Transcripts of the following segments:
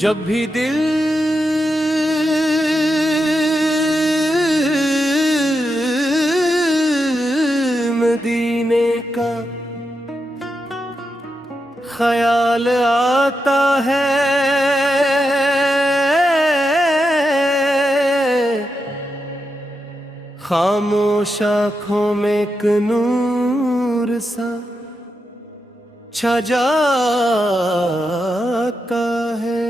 जब भी दिल मदीने का ख्याल आता है, खामोश आँखों में एक नूर सा छा जाता है।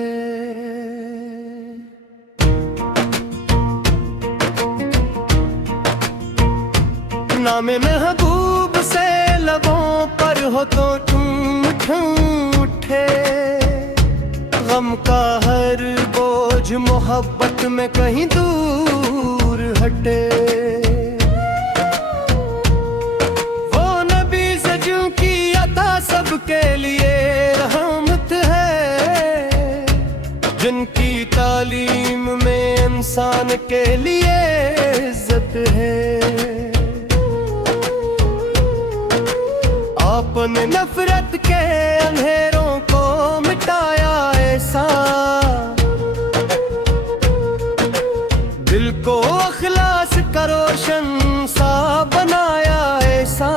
नामे महबूब से लबों पर हो तो उठे, गम का हर बोझ मोहब्बत में कहीं दूर हटे। वो नबी सजू की अता सबके लिए रहमत है, जिनकी तालीम में इंसान के लिए इज्जत है। आपने नफरत के अंधेरों को मिटाया ऐसा, दिल को अखलास का रोशन सा बनाया ऐसा।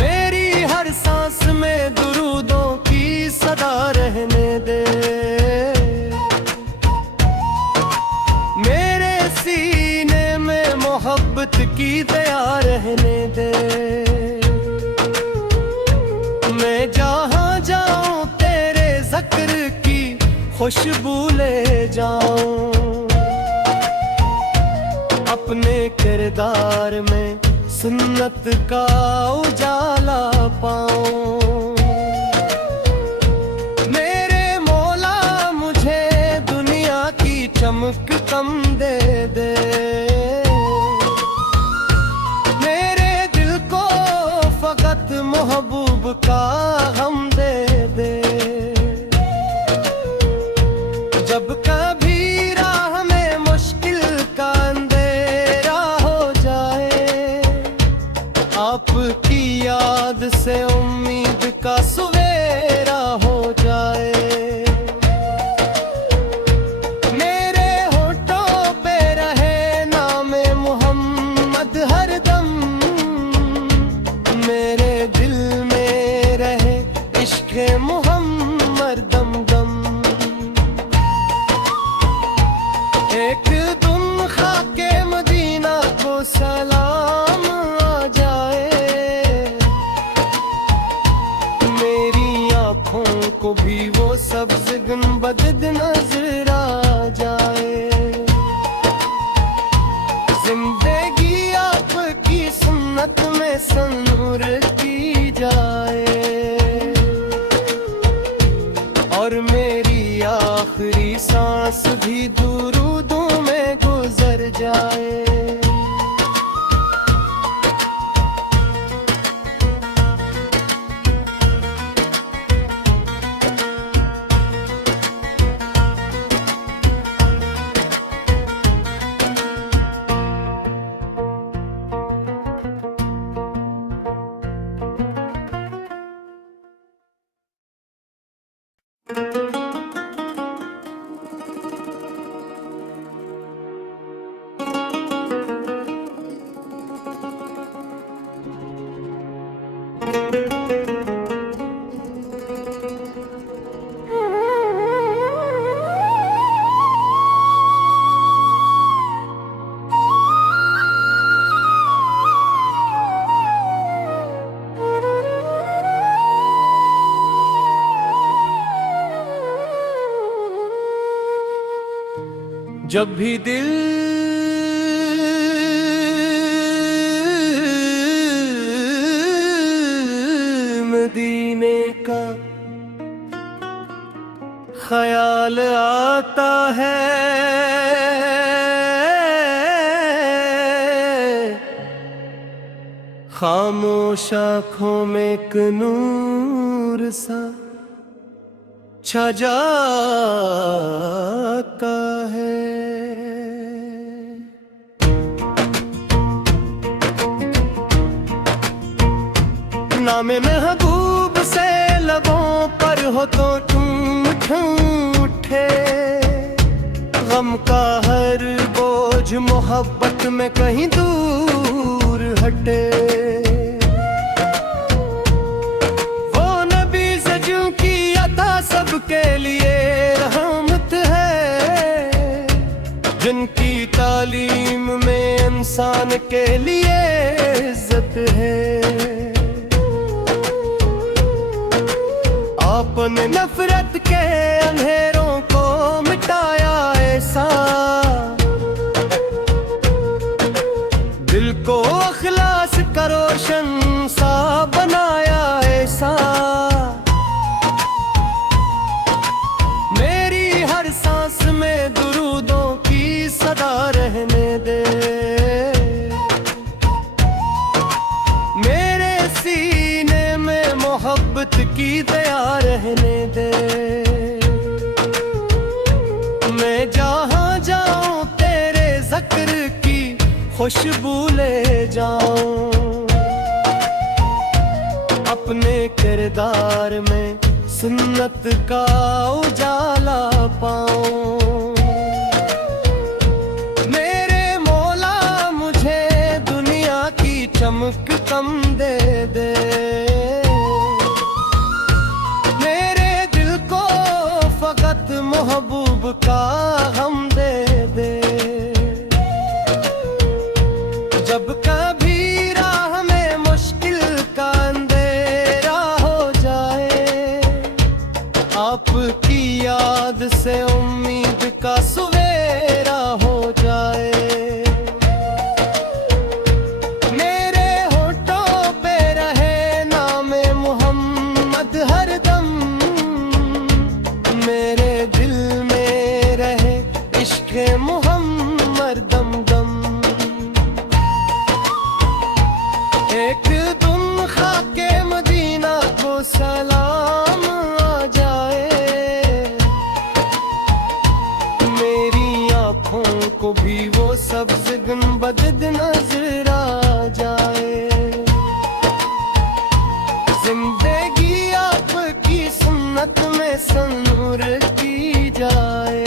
मेरी हर सांस में दुरूदों की सदा रहने दे, मेरे सीने में मोहब्बत की दया रहने दे। मैं जहाँ जाऊँ तेरे ज़िक्र की खुशबू ले जाऊँ, अपने किरदार में सुन्नत का उजाला पाऊँ। मेरे मौला मुझे दुनिया की चमक कम दे दे, मेरे दिल को फकत महबूब का गम दे दे। जब कभी राह में मुश्किल का अंधेरा हो जाए, आपकी याद से उम्मीद का सवेरा हो जाए। मेरे होठों पे रहे नामे मोहम्मद हरदम, मेरे दिल में रहे इश्क़ मोहम्मद दम दम। एक दिन खाके मदीना को सलाम आ जाए, मेरी आँखों को भी वो सब्ज़ गुंबद नजर आ जाए। जिंदगी आपकी सुन्नत में संूर की जाए, और मेरी आखिरी सांस भी दुरूदों में गुजर जाए। जब भी दिल मदीने का ख्याल आता है, खामोश आँखों में एक नूर सा छा जाता है। नामे महबूब से लबों पर हो तो ठूम उठे, गम का हर बोझ मोहब्बत में कहीं दूर हटे। वो नबी से जो की अता सबके लिए रहमत है, जिनकी तालीम में इंसान के लिए इज्जत है। आपने नफरत के अंधेरों को मिटाया ऐसा, दिल को अखलास का रोशन सा बनाया ऐसा। मेरी हर सांस में दुरूदों की सदा रहने दे, मेरे सीने में मोहब्बत की दया रहने दे। मैं जहाँ जाऊँ तेरे ज़िक्र की खुशबू ले जाऊँ, अपने किरदार में सुन्नत का उजाला पाऊँ। मेरे मौला मुझे दुनिया की चमक कम दे दे, मेरे दिल को फकत महबूब का गम दे दे। जब कभी राह में मुश्किल का अंधेरा हो जाए, आपकी याद से उम्मीद का सवेरा हो जाए। मेरे होठों पे रहे नामे मोहम्मद हरदम, मेरे दिल में रहे इश्क़ मोहम्मद दम दम। एक दिन खाके मदीना को सलाम आ जाए, मेरी आँखों को भी वो सब्ज़ गुंबद नज़र आ जाए। जिंदगी आपकी सुन्नत में संूर की जाए,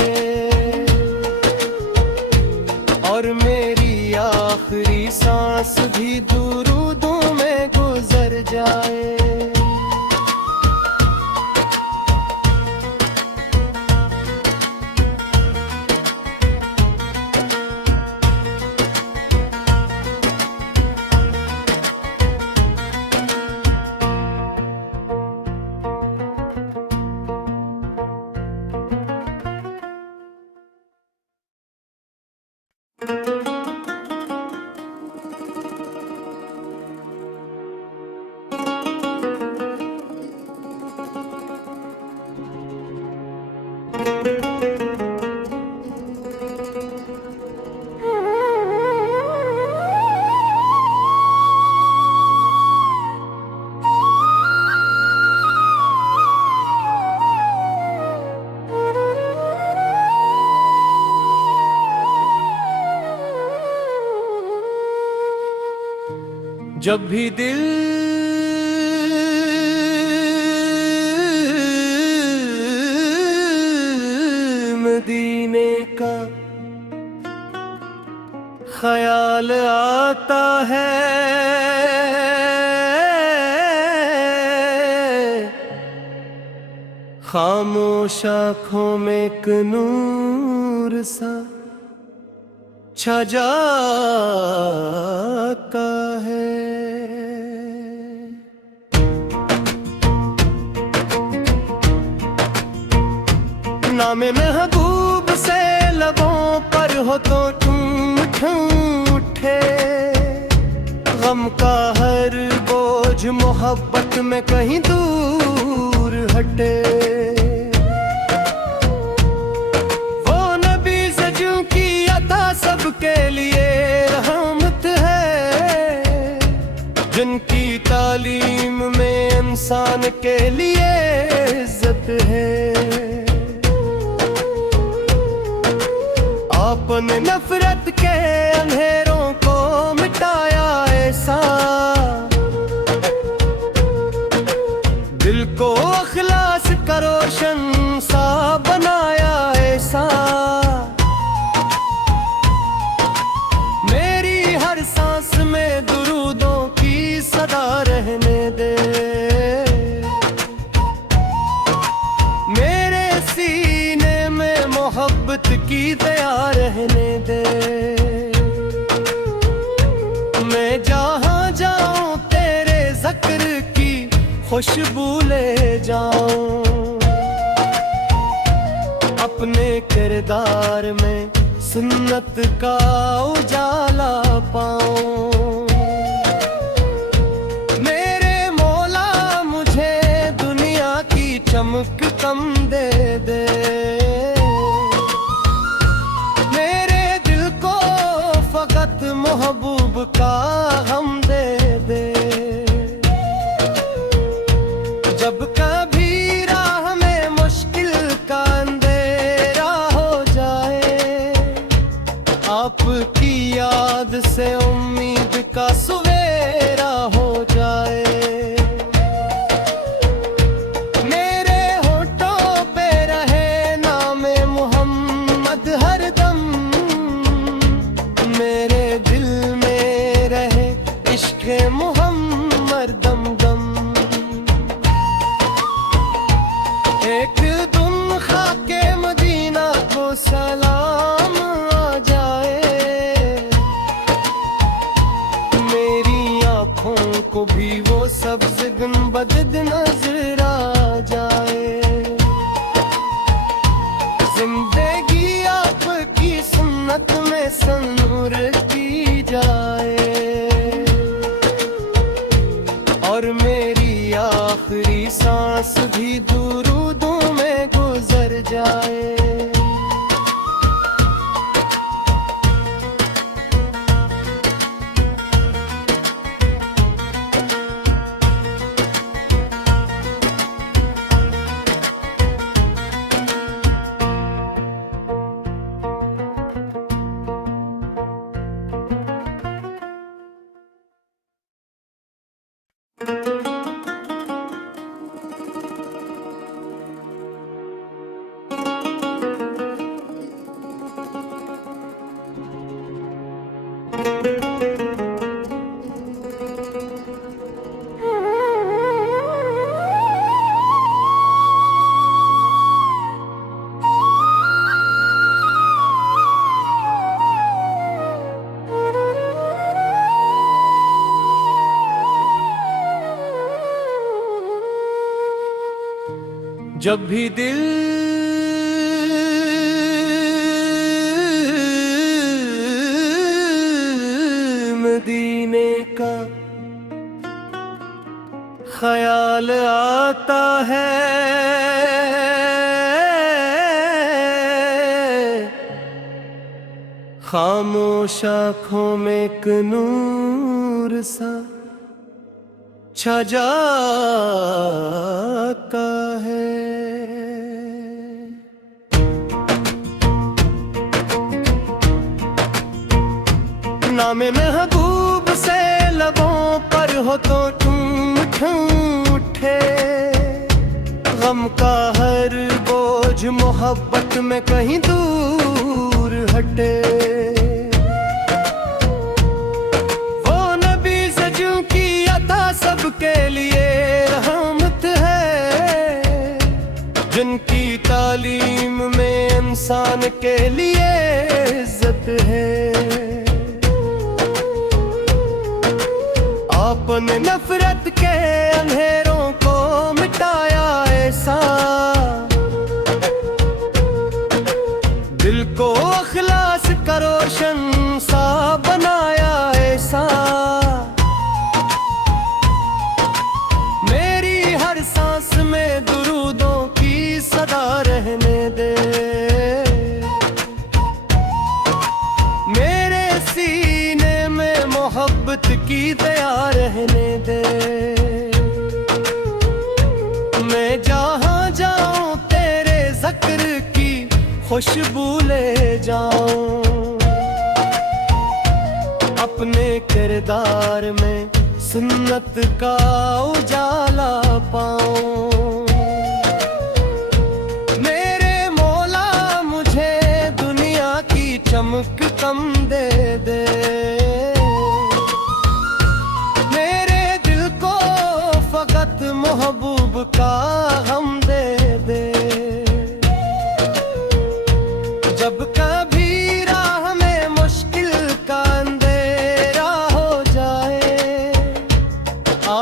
और मेरी आखिरी सांस भी दुरूदों में गुजर जाए। जब भी दिल मदीने का ख्याल आता है, खामोश आँखों में एक नूर सा छा जाता है। नामे महबूब से लबों पर हो तो ठूम उठे, गम का हर बोझ मोहब्बत में कहीं दूर हटे। वो नबी से जो की अता सबके लिए रहमत है, जिनकी तालीम में इंसान के लिए इज्जत है। आपने नफरत के अंधेरों को मिटाया ऐसा, दिल को अखलास का रोशन सा बनाया ऐसा, मेरी हर सांस में दुरूदों की सदा रहने दे, मेरे सीने में मोहब्बत की दया रहने दे। मैं जहाँ जाऊँ तेरे ज़िक्र की खुशबू ले जाऊँ, अपने किरदार में सुन्नत का उजाला पाऊँ। मेरे मौला मुझे दुनिया की चमक कम दे दे, मेरे दिल को फकत महबूब का गम दे दे। जब कभी राह में मुश्किल का अंधेरा हो जाए, आपकी याद से उम्मीद का सवेरा हो जाए। मेरे होठों पे रहे नामे मोहम्मद हरदम, मेरे दिल में रहे इश्क़ मोहम्मद दम दम। एक दिन खाके मदीना को सलाम आ जाए, मेरी आँखों को भी वो सब्ज़ गुंबद नज़र आ जाए। जिंदगी आपकी सुन्नत में संूर की जाए, और मेरी आखिरी सांस भी दुरूदों में गुजर जाए। जब भी दिल मदीने का ख्याल आता है, खामोश आँखों में एक नूर सा छा जाता है। नामे महबूब से लबों पर हो तो ठूम उठे, गम का हर बोझ मोहब्बत में कहीं दूर हटे। वो नबी सजू की अता सबके लिए रहमत है, जिनकी तालीम में इंसान के लिए इज्जत है। आपने नफरत के अंधेरों को मिटाया ऐसा, दिल को अखलास का रोशन सा बनाया ऐसा। मेरी हर सांस में दुरूदों की सदा रहने दे, मेरे सीने में मोहब्बत की दया रहने दे। मैं जहाँ जाऊँ तेरे ज़िक्र की खुशबू ले जाऊँ, अपने किरदार में सुन्नत का उजाला पाऊँ।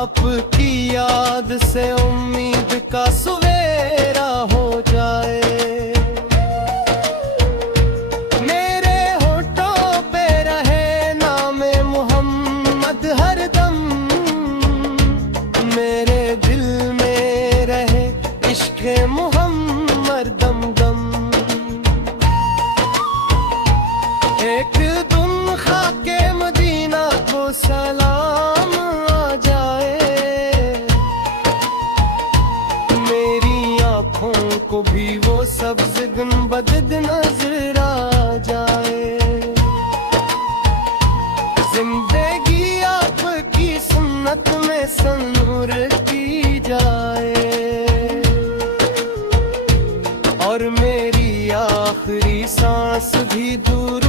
आपकी याद से उम्मीद का सवेरा हो जाए। मेरे होठों पे रहे नामे मोहम्मद हरदम, मेरे दिल में रहे इश्क़ मोहम्मद दम दम। एक दिन खाके मदीना को सलाम आ जाए, मेरी आँखों को भी वो सब्ज़ गुंबद नजर आ जाए। जिंदगी आपकी सुन्नत में सनूर की जाए, और मेरी आखिरी सांस भी दूर